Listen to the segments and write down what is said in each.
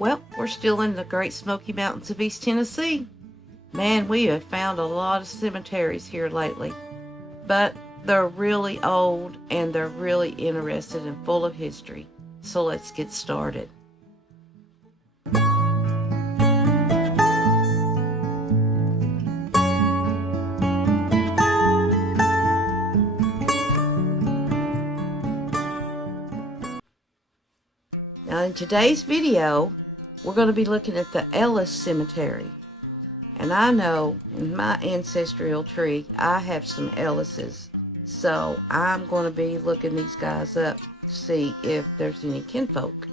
Well, we're still in the Great Smoky Mountains of East Tennessee. Man, we have found a lot of cemeteries here lately. But they're really old and they're really interesting and full of history. So let's get started. Now in today's video, we're going to be looking at the Ellis Cemetery. And I know in my ancestral tree, I have some Ellises. So I'm going to be looking these guys up to see if there's any kinfolk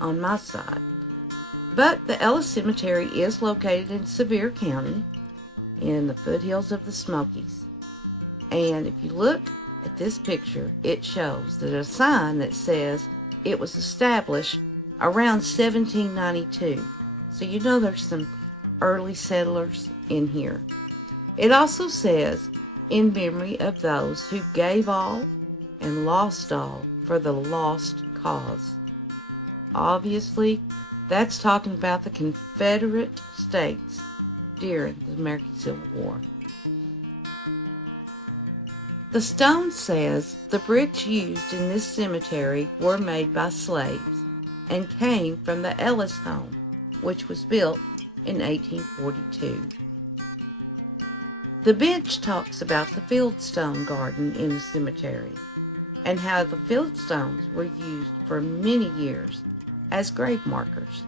on my side. But the Ellis Cemetery is located in Sevier County in the foothills of the Smokies. And if you look at this picture, it shows that a sign that says it was established around 1792. So you know there's some early settlers in here. It also says, in memory of those who gave all and lost all for the lost cause. Obviously, that's talking about the Confederate States during the American Civil War. The stone says the bricks used in this cemetery were made by slaves and came from the Ellis home, which was built in 1842. The bench talks about the fieldstone garden in the cemetery and how the fieldstones were used for many years as grave markers.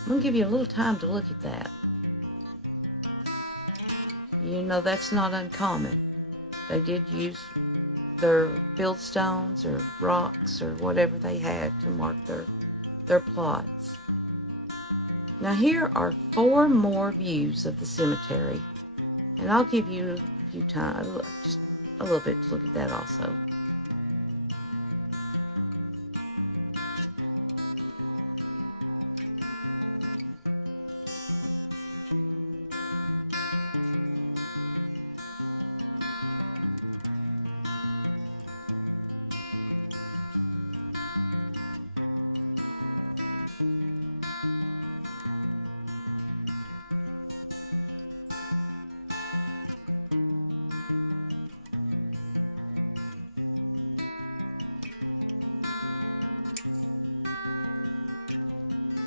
I'm going to give you a little time to look at that. You know that's not uncommon. They did use their fieldstones or rocks or whatever they had to mark their plots. Now here are 4 more views of the cemetery, and I'll give you a few times, just a little bit to look at that also.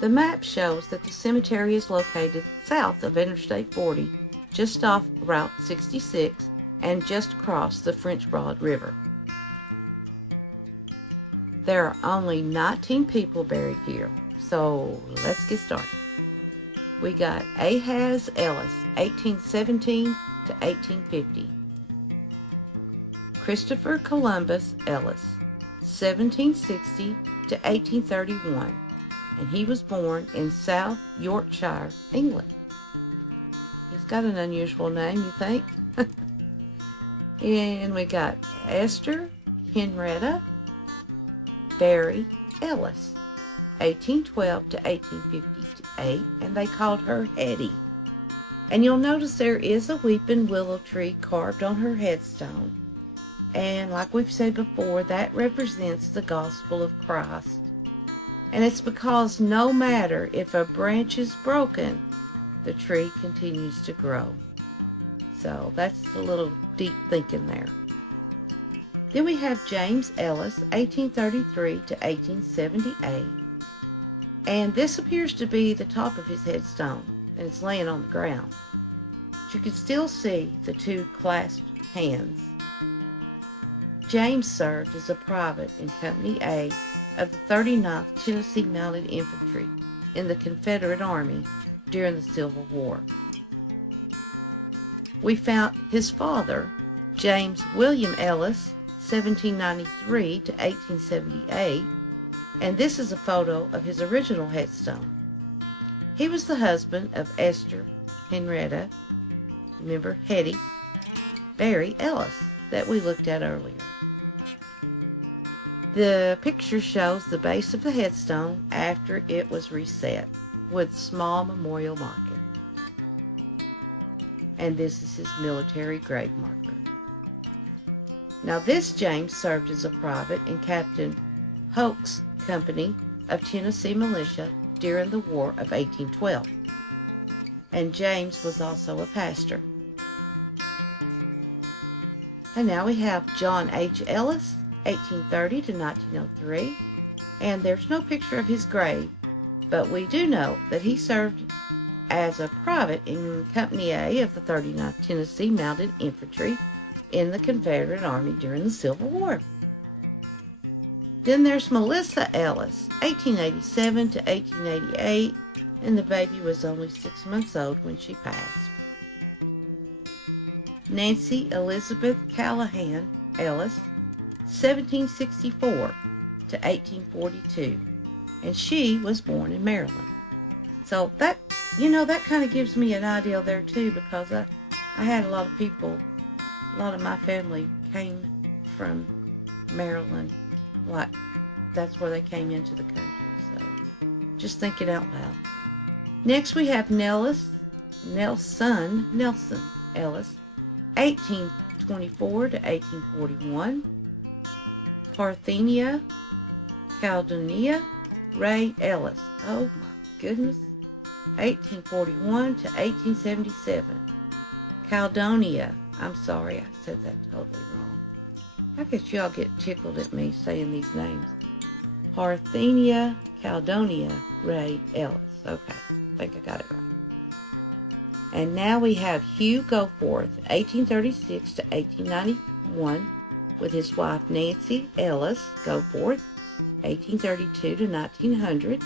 The map shows that the cemetery is located south of Interstate 40, just off Route 66, and just across the French Broad River. There are only 19 people buried here, so let's get started. We got Ahaz Ellis, 1817 to 1850. Christopher Columbus Ellis, 1760 to 1831. And he was born in South Yorkshire, England. He's got an unusual name, you think? And we got Esther Henrietta Barry Ellis, 1812 to 1858, and they called her Hetty. And you'll notice there is a weeping willow tree carved on her headstone. And like we've said before, that represents the gospel of Christ. And it's because no matter if a branch is broken, the tree continues to grow. So that's a little deep thinking there. Then we have James Ellis, 1833 to 1878. And this appears to be the top of his headstone, and it's laying on the ground. But you can still see the 2 clasped hands. James served as a private in Company A of the 39th Tennessee Mounted Infantry in the Confederate Army during the Civil War. We found his father, James William Ellis, 1793 to 1878, and this is a photo of his original headstone. He was the husband of Esther Henrietta, remember Hetty, Barry Ellis that we looked at earlier. The picture shows the base of the headstone after it was reset with small memorial marking. And this is his military grave marker. Now this James served as a private in Captain Hoke's company of Tennessee militia during the War of 1812. And James was also a pastor. And now we have John H. Ellis, 1830 to 1903. And there's no picture of his grave, but we do know that he served as a private in Company A of the 39th Tennessee Mounted Infantry in the Confederate Army during the Civil War. Then there's Melissa Ellis, 1887 to 1888, and the baby was only 6 months old when she passed. Nancy Elizabeth Callahan Ellis, 1764 to 1842, and she was born in Maryland. So that kind of gives me an idea there too, because I had a lot of people, a lot of my family came from Maryland. Like, that's where they came into the country. So, just thinking out loud. Next we have Nelson Ellis, 1824 to 1841. Parthenia Caldonia Ray Ellis. Oh my goodness. 1841 to 1877. Caldonia. I'm sorry, I said that totally wrong. I guess y'all get tickled at me saying these names. Parthenia Caldonia Ray Ellis. Okay, I think I got it right. And now we have Hugh Goforth, 1836 to 1891, with his wife Nancy Ellis Goforth, 1832 to 1900.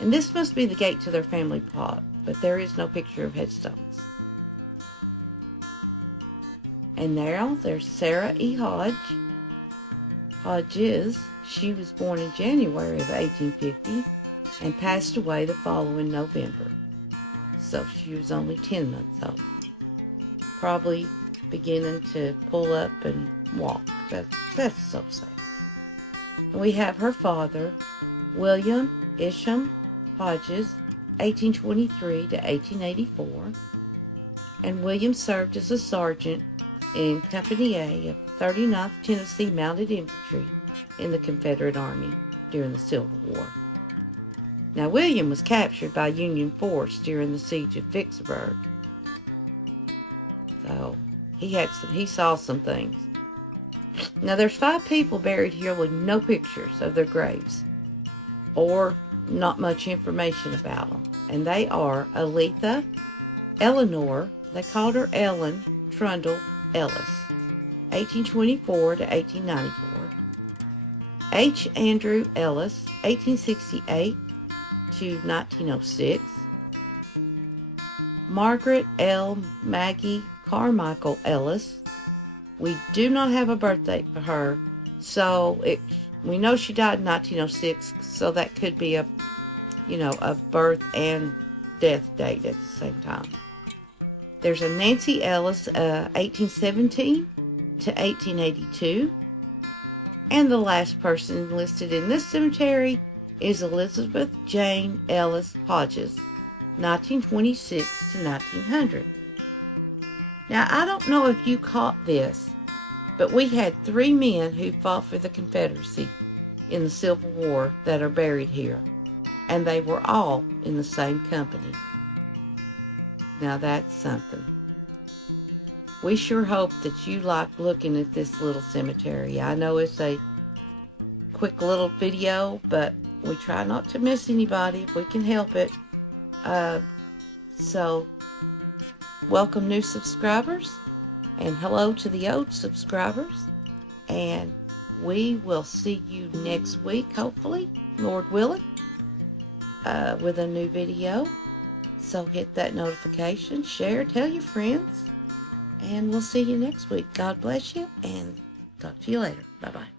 And this must be the gate to their family plot, but there is no picture of headstones. And now there's Sarah E. Hodges. She was born in January of 1850 and passed away the following November. So she was only 10 months old. Probably beginning to pull up and walk. That's so sad. And we have her father, William Isham Hodges, 1823 to 1884. And William served as a sergeant in Company A of the 39th Tennessee Mounted Infantry in the Confederate Army during the Civil War. Now, William was captured by Union force during the siege of Vicksburg. So, he saw some things. Now, there's 5 people buried here with no pictures of their graves, or not much information about them. And they are Aletha Eleanor, they called her Ellen Trundle Ellis, 1824 to 1894. H. Andrew Ellis, 1868 to 1906. Margaret L. Maggie Carmichael Ellis. We do not have a birth date for her, so we know she died in 1906, so that could be a birth and death date at the same time. There's a Nancy Ellis, 1817 to 1882. And the last person listed in this cemetery is Elizabeth Jane Ellis Hodges, 1926 to 1900. Now, I don't know if you caught this, but we had 3 men who fought for the Confederacy in the Civil War that are buried here, and they were all in the same company. Now, that's something. We sure hope that you like looking at this little cemetery. I know it's a quick little video, but we try not to miss anybody if we can help it. So, welcome new subscribers, and hello to the old subscribers. And we will see you next week, hopefully, Lord willing, with a new video. So hit that notification, share, tell your friends, and we'll see you next week. God bless you, and talk to you later. Bye-bye.